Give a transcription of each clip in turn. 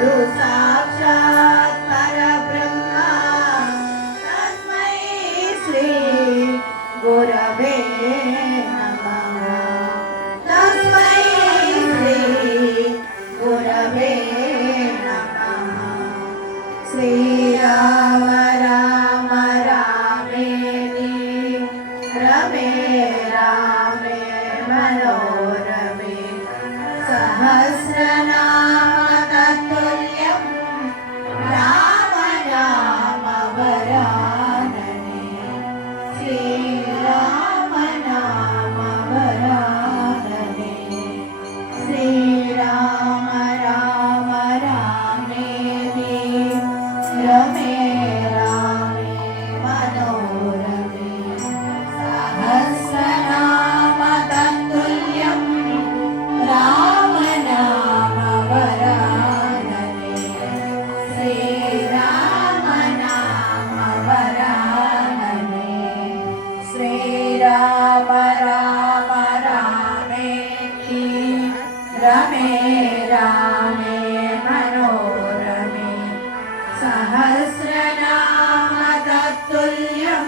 गुरु साक्षात् परब्रह्म तस्मै श्री गुरवे नमः। तस्मै श्री गुरवे नमः। श्रीराम राम रामेति रमे रामे मनोरमे सहस्रनाम तत्तुल्यं राम नाम वरानने। श्रीराम नाम वरानने। श्रीराम राम रामेति रमे रामे मनोरमे सहस्रनाम तत्तुल्यं राम नाम वरानने। श्रीराम नाम वरानने। श्रीराम राम रामेति रमे रामे मनोरमे सहस्रनाम तत्तुल्यं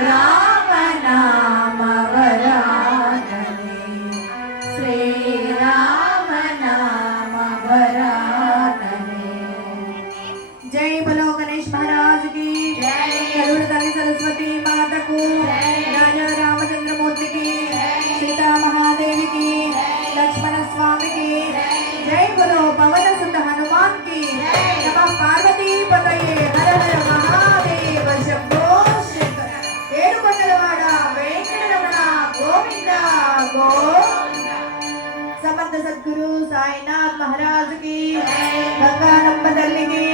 राम नाम वरानने। श्रीराम नाम वरानने। जय बोलो गणेश महाराज की जय। करुण तल्ली सरस्वती माता को राजा रामचंद्र मूर्ति की, सीता महादेवी की, लक्ष्मण स्वामी की जय। बोलो पवन सुत हनुमान की नमः। पार्वती पतये हर हर महादेव शंभो शंकर। ఏడుకొండలవాడ వెంకటరమణ గోవింద గోవింద। समर्थ सद्गुरु साईनाथ महाराज की, गंगा नंब तल्ली की,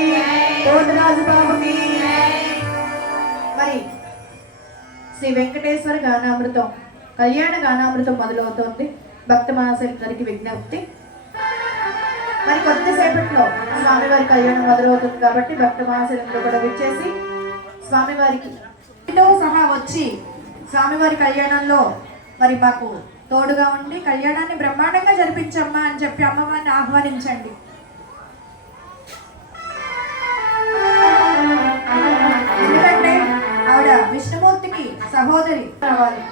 తోటరాజు బాబు की। మరి శ్రీ వెంకటేశ్వర గానామృతం కళ్యాణ గానామృతం మొదలవుతోంది। భక్త మహాశయులందరికీ విజ్ఞప్తి, మరి కొద్దిసేపట్లో స్వామివారి కళ్యాణం మొదలవుతుంది కాబట్టి భక్త మహాశయులందరూ కూడా విచ్చేసి స్వామివారికి సహా వచ్చి స్వామివారి కళ్యాణంలో మరి మాకు తోడుగా ఉండి కళ్యాణాన్ని బ్రహ్మాండంగా జరిపించమ్మా అని చెప్పి అమ్మవారిని ఆహ్వానించండి। ఎందుకంటే ఆవిడ విష్ణుమూర్తికి సహోదరి కావాలి।